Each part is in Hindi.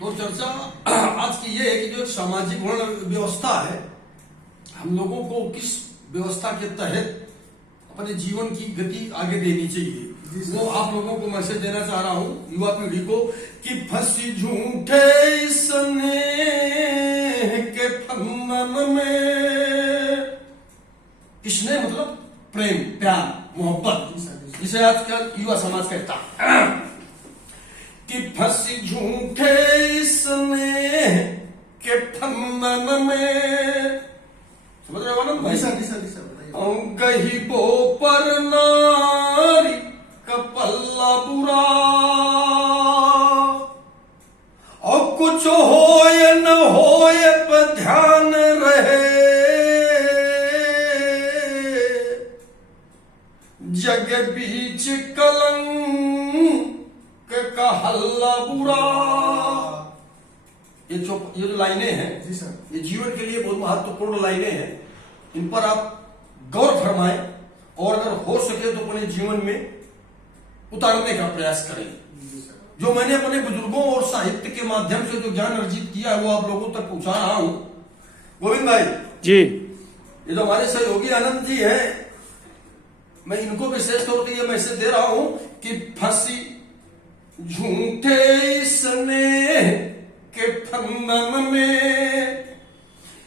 तो चर्चा आज की ये है कि जो एक सामाजिक वर्ण व्यवस्था है, हम लोगों को किस व्यवस्था के तहत अपने जीवन की गति आगे देनी चाहिए, वो आप लोगों को मैसेज देना चाह रहा हूं, युवा पीढ़ी को, कि फंसी झूठे स्नेह के फंदन में। स्नेह मतलब प्रेम, प्यार, मोहब्बत, जिसे आजकल युवा समाज कहता है कि फंसी झूठे स्नेह के फंदन में। समझ रहे हो ना भाई? गही बो पर नारी कपल्ला बुरा, और कुछ होए न होए पर ध्यान रहे, जग बीच कलंक का हल्ला बुरा। ये जो लाइनें हैं जी सर, ये जीवन के लिए बहुत महत्वपूर्ण लाइनें हैं। इन पर आप गौर फरमाएं और अगर हो सके तो अपने जीवन में उतारने का प्रयास करें। जो मैंने अपने बुजुर्गों और साहित्य के माध्यम से जो ज्ञान अर्जित किया है वो आप लोगों तक पहुंचा रहा हूं। गोविंद भाई जी, ये जो हमारे सहयोगी आनंद जी हैं, मैं इनको विशेष तौर पर यह मैसेज दे रहा हूं कि फंसी झूठे स्नेह के फंदन में,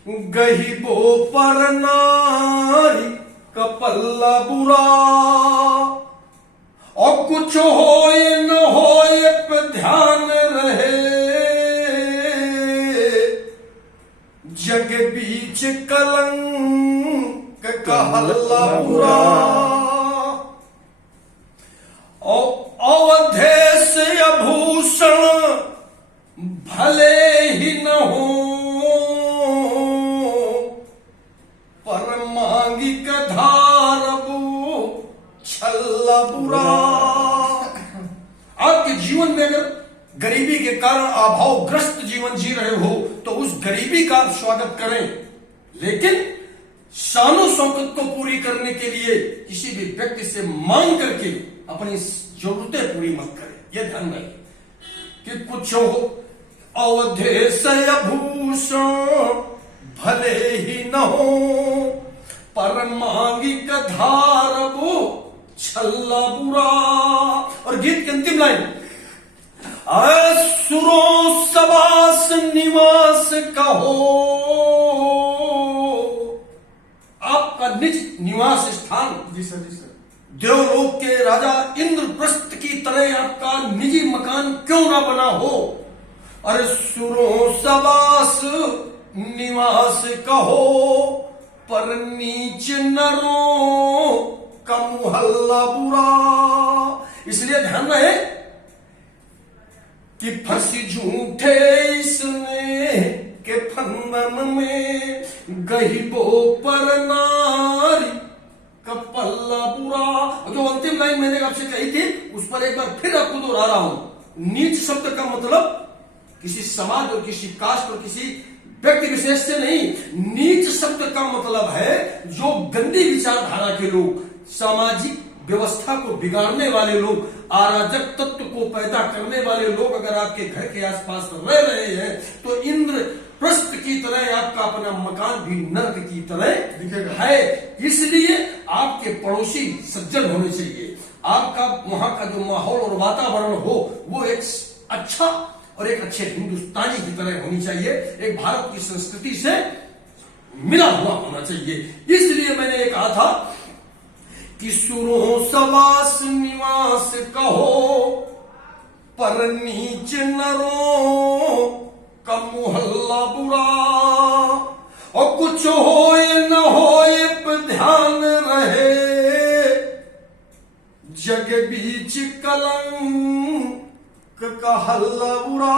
गही बो पर नारी कपल्ला बुरा, और कुछ होए न होए पे ध्यान रहे, जग बीच कलंक का हल्ला बुरा। अवधेश आभूषण भले ही न हो, पर मांगी कधार छल्ला बुरा। आपके जीवन में अगर गरीबी के कारण अभावग्रस्त जीवन जी रहे हो तो उस गरीबी का आप स्वागत करें, लेकिन शानो शौकत को पूरी करने के लिए किसी भी व्यक्ति से मांग करके अपनी जरूरतें पूरी मत करें। यह ध्यान रखें कि कुछ हो अवधेश आभूषण भले ही न हो, पर मांगी कधार वो छल्ला बुरा। और गीत की अंतिम लाइन, असुरों सवास निवास कहो, आपका निज निवास स्थान, जी सर, जी सर, देवलोक के राजा इंद्रप्रस्थ की तरह आपका निजी मकान क्यों ना बना हो। अरे सुरों सवास निवास कहो, पर नीच नरों का मुहल्ला बुरा। इसलिए ध्यान रहे कि फंसी झूठे स्नेह के फंदन में, गही बो पर नारी का पल्ला बुरा। जो अंतिम लाइन मैंने आपसे कही थी उस पर एक बार फिर आपको दोहरा रहा हूं। नीच शब्द का मतलब किसी समाज और किसी कास्ट और किसी व्यक्ति विशेष से नहीं। नीच शब्द का मतलब है जो गंदी विचारधारा के लोग, सामाजिक व्यवस्था को बिगाड़ने वाले लोग, अराजक तत्व को पैदा करने वाले लोग अगर आपके घर के आसपास रह रहे हैं तो इंद्रप्रस्थ की तरह आपका अपना मकान भी नर्क की तरह दिखेगा है। इसलिए आपके पड़ोसी सज्जन होने चाहिए, आपका वहां का जो माहौल और वातावरण हो वो एक अच्छा और एक अच्छे हिंदुस्तानी की तरह होनी चाहिए, एक भारत की संस्कृति से मिला हुआ होना चाहिए। इसलिए मैंने ये कहा था कि सुरों सवास निवास कहो, पर नीच नरों का मुहल्ला बुरा, और कुछ होए न होए पर ध्यान रहे, जग बीच कलंक का हल्ला बुरा।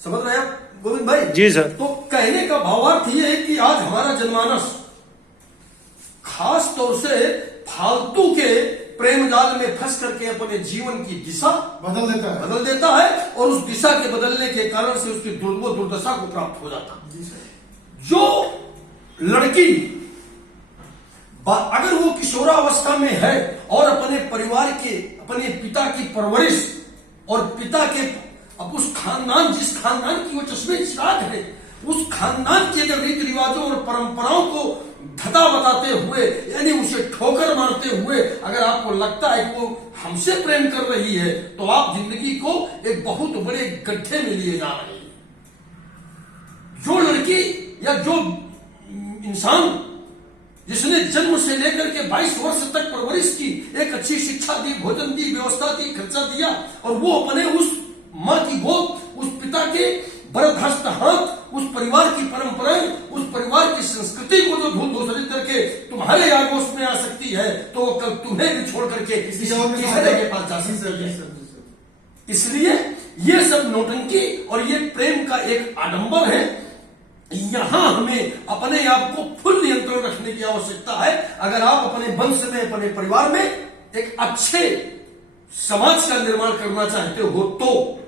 समझ रहे आप गोविंद भाई? जी सर। तो कहने का भावार्थ यह है कि आज हमारा जनमानस खास तौर से फालतू के प्रेम जाल में फंस करके अपने जीवन की दिशा बदल देता है और उस दिशा के बदलने के कारण से उसकी दुर्दशा को प्राप्त हो जाता है। जो लड़की अगर वो किशोरावस्था में है और अपने परिवार के, अपने पिता की परवरिश और पिता के अब उस खानदान, जिस खानदान की वो चश्मे चिराग है, उस खानदान के अगर रीति रिवाजों और परंपराओं को धता बताते हुए, यानी उसे ठोकर मारते हुए अगर आपको लगता है कि वो हमसे प्रेम कर रही है, तो आप जिंदगी को एक बहुत बड़े गड्ढे में लिए जा रहे हैं। जो लड़की या जो इंसान जिसने जन्म से लेकर के 22 वर्ष तक परवरिश की, एक अच्छी शिक्षा दी, भोजन दी, व्यवस्था दी, खर्चा दिया, और वो अपने उस माँ की गोद, उस पिता के बरदहस्त हाथ, उस परिवार की परंपराएं, उस परिवार की संस्कृति को जो धूल धूसरित करके तुम्हारे आगोश में आ सकती है, तो वो कल तुम्हें भी छोड़ करके किसी और के पास जा सकती है। इसलिए ये सब नौटंकी और ये प्रेम का एक आडंबर है। यहां हमें अपने आप को फुल नियंत्रण रखने की आवश्यकता है। अगर आप अपने वंश में, अपने परिवार में एक अच्छे समाज का निर्माण करना चाहते हो, तो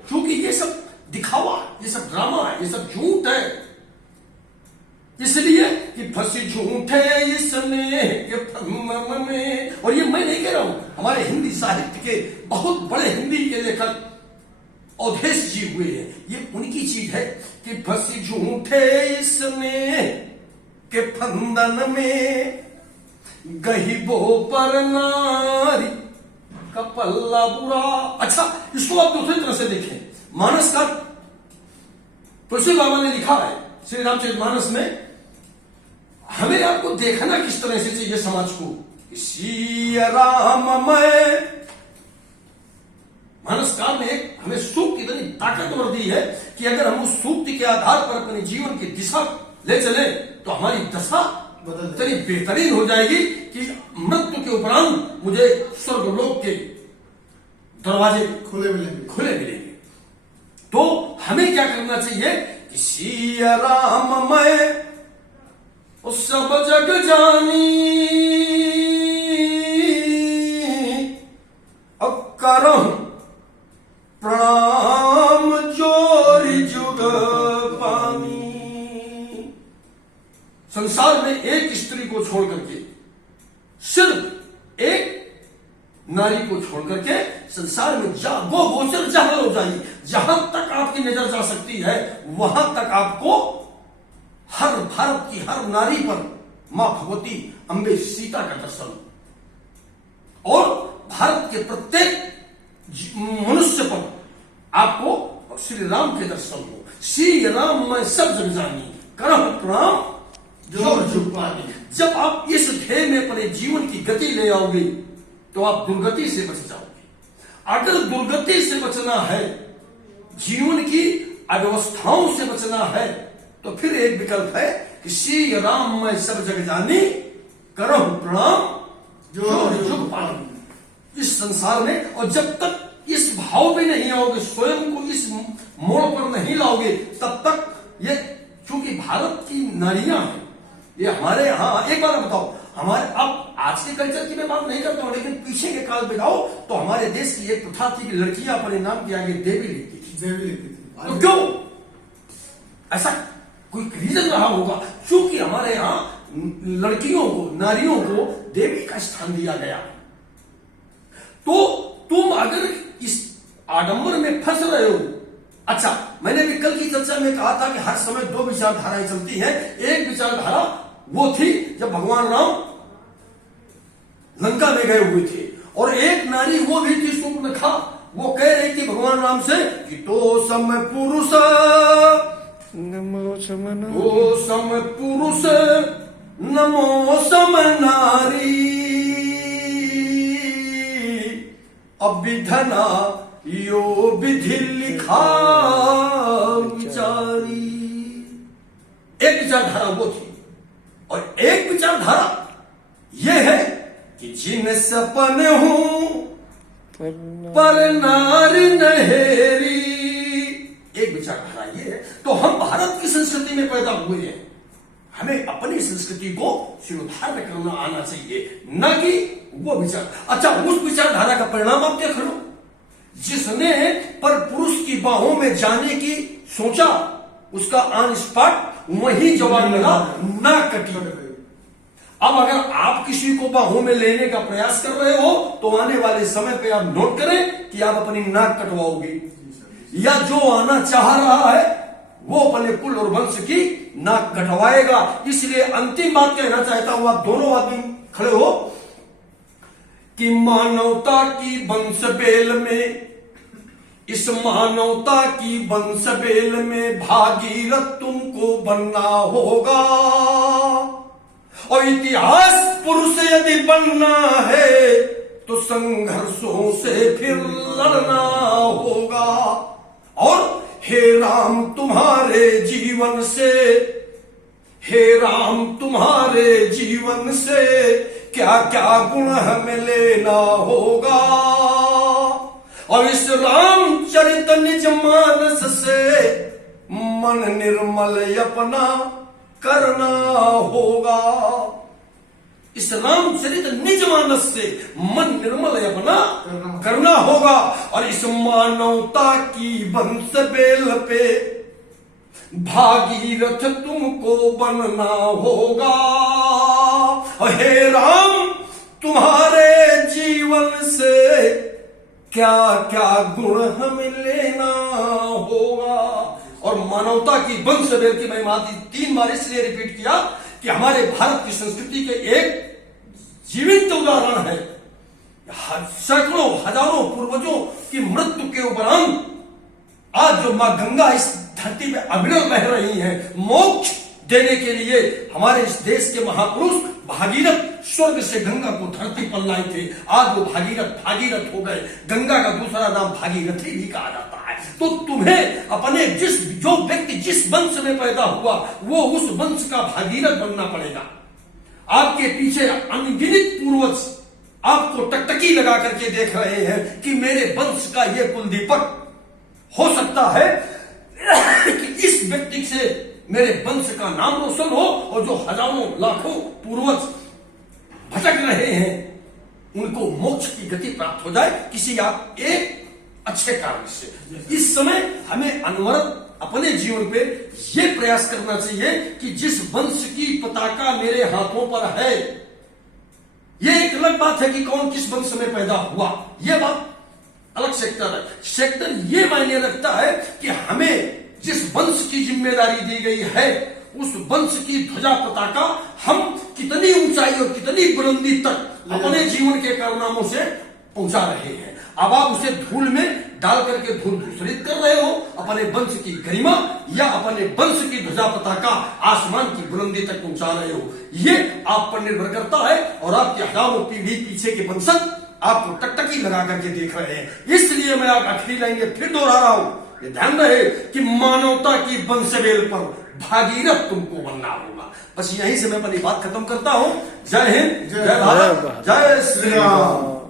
क्योंकि ये सब दिखावा, ये सब ड्रामा है, ये सब झूठ है, इसलिए कि फंसी झूठ है इसमें के फन में। और ये मैं नहीं कह रहा हूं, हमारे हिंदी साहित्य के बहुत बड़े हिंदी के लेखक अवधेश जी हुए हैं, ये उनकी चीज है कि फंसी झूठे इसमें के फंदन में, गहिबो पर नारी का पल्ला बुरा। अच्छा, इसको आप दूसरी तरह से देखें। मानस का तुलसी बाबा ने लिखा है श्री रामचरितमानस में, हमें आपको देखना किस तरह से चाहिए समाज को। सिया राममय मानसकार ने हमें सूक्ति इतनी ताकतवर दी है कि अगर हम उस सूक्ति के आधार पर अपने जीवन की दिशा ले चले, तो हमारी दशा इतनी बेहतरीन हो जाएगी कि मृत्यु के उपरांत मुझे स्वर्गलोक के दरवाजे खुले मिलेंगे। तो हमें क्या करना चाहिए कि सिया राममय उस सब जग जानी, अब करहूं प्रणाम जोरी जुग पानी। संसार में एक स्त्री को छोड़ करके, सिर्फ एक नारी को छोड़ करके संसार में वो गोचर जहां हो जाए, जहां तक आपकी नजर जा सकती है, वहां तक आपको हर भारत की हर नारी पर मां भगवती अंबे सीता का दर्शन, और भारत के प्रत्येक मनुष्य पर आपको श्री राम के दर्शन हो। श्री राम मैं सब जग जानी, करम प्रणाम जोर जुग पानी। जब आप इस ध्येय में अपने जीवन की गति ले आओगे, तो आप दुर्गति से बच जाओगे। अगर दुर्गति से बचना है, जीवन की अव्यवस्थाओं से बचना है, तो फिर एक विकल्प है कि श्री राम मैं सब जग जानी, करम प्रणाम जोर जुग पानी। इस संसार में, और जब तक इस भाव में नहीं आओगे, स्वयं को इस मोड़ पर नहीं लाओगे, तब तक ये, क्योंकि भारत की नारियां हैं, ये हमारे यहाँ, एक बार बताओ, हमारे, अब आज के कल्चर की मैं बात नहीं करता हूं, लेकिन पीछे के काल में जाओ तो हमारे देश की एक प्रथा थी कि लड़कियां अपने नाम के आगे देवी लिखती थी। तो क्यों ऐसा कोई रीजन रहा होगा? क्योंकि हमारे यहाँ लड़कियों को, नारियों को देवी का स्थान दिया गया। तो तुम अगर इस आडंबर में फंस रहे हो, अच्छा, मैंने भी कल की चर्चा में कहा था कि हर समय दो विचारधाराएं चलती हैं। एक विचारधारा वो थी जब भगवान राम लंका में गए हुए थे, और एक नारी वो भी थी शूर्पणखा, वो कह रही थी भगवान राम से कि तो सम पुरुष नमो पुरुष नमो सम नारी, अभिधना यो विधि लिखा विचारी। एक विचारधारा वो थी, और एक विचारधारा यह है कि जिन सपन हूं पर नारी नहेरी। एक विचारधारा ये है। तो हम भारत की संस्कृति में पैदा हुए हैं, हमें अपनी संस्कृति को शिरोधार्य करना आना चाहिए, न कि वो विचार। अच्छा, उस विचारधारा का परिणाम आप देख लो। जिसने पर पुरुष की बाहों में जाने की सोचा, उसका ऑन स्पॉट वही जवाब मिला, ना कटी। अब अगर आप किसी को बाहों में लेने का प्रयास कर रहे हो, तो आने वाले समय पे आप नोट करें कि आप अपनी नाक कटवाओगे। या जो आना चाह रहा है वो अपने कुल और वंश की नाक कटवाएगा। इसलिए अंतिम बात कहना चाहता हूं, आप दोनों आदमी खड़े हो, कि मानवता की वंश बेल में, इस मानवता की वंश बेल में भागीरथ तुमको बनना होगा। और इतिहास पुरुष यदि बनना है तो संघर्षों से फिर लड़ना होगा। और हे राम तुम्हारे जीवन से, हे राम तुम्हारे जीवन से क्या क्या गुण हमें लेना होगा। और इस रामचरित निज मानस से मन निर्मल अपना करना होगा। इस रामचरित निज मानस से मन निर्मल अपना करना होगा। और इस मानवता की वंश बेल पे भागीरथ तुमको बनना होगा। और हे राम तुम्हारे जीवन से क्या क्या गुण हमें लेना होगा। और मानवता की वंश बेल की मैं माती 3 बार इसलिए रिपीट किया कि हमारे भारत की संस्कृति के एक जीवित उदाहरण है। सैकड़ों हजारों पूर्वजों की मृत्यु के उपरांत आज जो मां गंगा इस धरती पे अविरल बह रही है मोक्ष देने के लिए, हमारे इस देश के महापुरुष भागीरथ स्वर्ग से गंगा को धरती पर लाए थे। आज वो भागीरथ हो गए। गंगा का दूसरा नाम भागीरथी भी कहा जाता है। तो तुम्हें अपने जो व्यक्ति जिस वंश में पैदा हुआ वो उस वंश का भागीरथ बनना पड़ेगा। आपके पीछे अनगिनत पूर्वज आपको टकटकी लगा करके देख रहे हैं कि मेरे वंश का ये कुलदीपक हो सकता है कि इस व्यक्ति से मेरे वंश का नाम रोशन हो और जो हजारों लाखों पूर्वज भटक रहे हैं उनको मोक्ष की गति प्राप्त हो जाए किसी आप एक अच्छे कार्य से। इस समय हमें अनवरत अपने जीवन पे ये प्रयास करना चाहिए कि जिस वंश की पताका मेरे हाथों पर है, ये एक अलग बात है कि कौन किस वंश में पैदा हुआ, यह बात अलग सेक्टर है। सेक्टर ये मायने रखता है कि हमें जिस वंश की जिम्मेदारी दी गई है उस वंश की ध्वजा पताका हम कितनी ऊंचाई और कितनी बुलंदी तक अपने जीवन के कारनामों से पहुंचा रहे हैं। अब आप उसे धूल में डाल करके धूल धूसरित कर रहे हो, अपने वंश की गरिमा या अपने वंश की ध्वजा पताका आसमान की बुलंदी तक पहुंचा रहे हो, ये आप पर निर्भर करता है। और आपके हजारों पीढ़ी पीछे के वंशज आपको टकटकी लगा करके देख रहे हैं। इसलिए मैं आप आखिरी लाइन फिर दोहरा रहा हूं, ये ध्यान रहे कि मानवता की वंशबेल पर भागीरथ तुमको बनना होगा। बस यहीं से मैं अपनी बात खत्म करता हूं। जय हिंद, जय भारत, जय श्री राम।